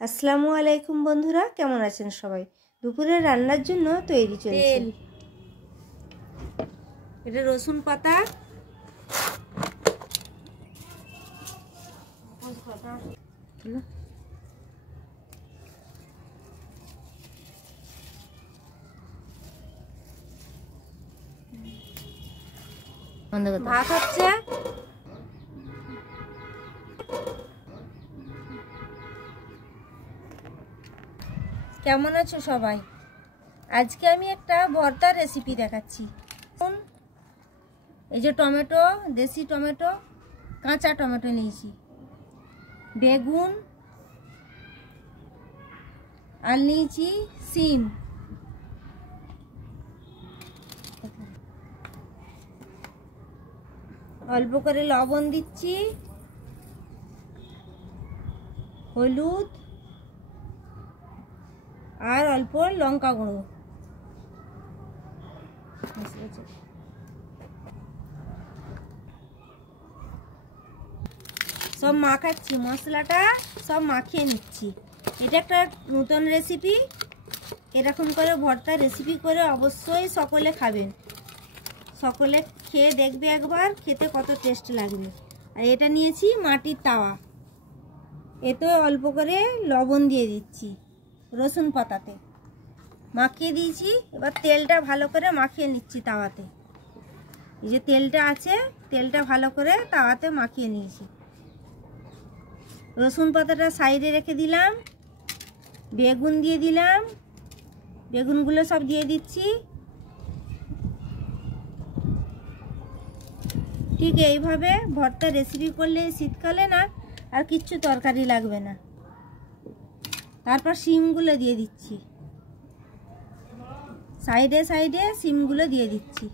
আসসালামু আলাইকুম বন্ধুরা, কেমন আছেন সবাই? দুপুরে রান্নার জন্য তৈরি চলছে। এটা রসুন পাতা, ভাত হচ্ছে। কেমন আছো সবাই? আজকে আমি একটা ভর্তার রেসিপি দেখাচ্ছি। এই যে টমেটো, দেশি টমেটো, কাঁচা টমেটো নিয়েছি, বেগুন আর নিয়েছি সিম। অল্প করে লবণ দিচ্ছি, হলুদ আর অল্প লঙ্কা গুঁড়ো। সব মাখাচ্ছি, মশলাটা সব মাখিয়ে নিচ্ছি। এটা একটা নতুন রেসিপি, এরকম করে ভর্তা রেসিপি করে অবশ্যই সকলে খাবেন। সকলে খেয়ে দেখবে একবার, খেতে কত টেস্ট লাগবে। আর এটা নিয়েছি মাটির তাওয়া, এতে অল্প করে লবণ দিয়ে দিচ্ছি, রসুন পাতাতে মাখিয়ে দিয়েছি। এবার তেলটা ভালো করে মাখিয়ে নিচ্ছি তাওয়াতে। এই যে তেলটা আছে, তেলটা ভালো করে তাওয়াতে মাখিয়ে নিয়েছি। রসুন পাতাটা সাইডে রেখে দিলাম, বেগুন দিয়ে দিলাম, বেগুনগুলো সব দিয়ে দিচ্ছি। ঠিক এইভাবে ভর্তা রেসিপি করলে শীতকালে না আর কিচ্ছু তরকারি লাগবে না। তারপর শিমগুলো দিয়ে দিচ্ছি, সাইডে সাইডে শিমগুলো দিয়ে দিচ্ছি।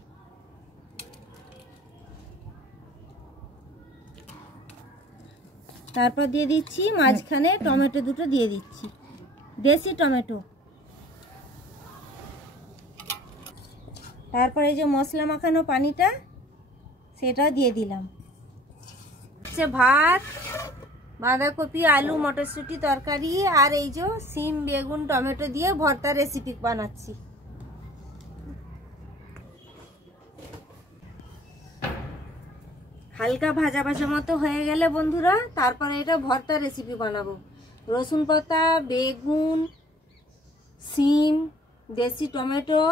তারপর দিয়ে দিচ্ছি মাঝখানে টমেটো দুটো দিয়ে দিচ্ছি, দেশি টমেটো। তারপর এই যে মশলা মাখানো পানিটা, সেটাও দিয়ে দিলাম। ভাত, বাঁধাকপি, আলু, মটরশুঁটি তরকারি আর এই যে সিম, বেগুন, টমেটো দিয়ে ভর্তা রেসিপি বানাচ্ছি। হালকা ভাজা ভাজা মতো হয়ে গেলে বন্ধুরা, তারপরে এটা ভর্তা রেসিপি বানাবো। রসুন পাতা, বেগুন, সিম, দেশি টমেটো,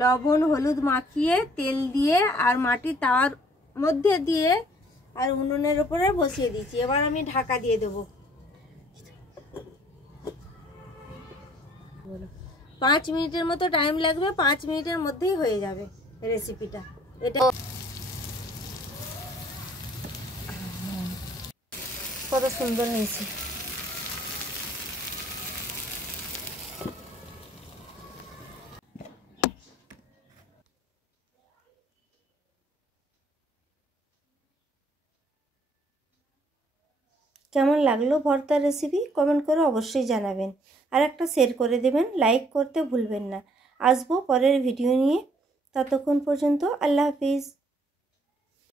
লবণ হলুদ মাখিয়ে তেল দিয়ে আর মাটির তাওয়ার মধ্যে দিয়ে আর উনুনের উপরে বসিয়ে দিচ্ছি। এবার আমি ঢাকা দিয়ে দেবো। 5 মিনিটের মতো টাইম লাগবে, 5 মিনিটের মধ্যেই হয়ে যাবে রেসিপিটা। এটা কত সুন্দর হয়েছে। কেমন লাগলো ভর্তার রেসিপি কমেন্ট করে অবশ্যই জানাবেন, আর একটা শেয়ার করে দেবেন, লাইক করতে ভুলবেন না। আসবো পরের ভিডিও নিয়ে, ততক্ষণ পর্যন্ত আল্লাহ হাফিজ।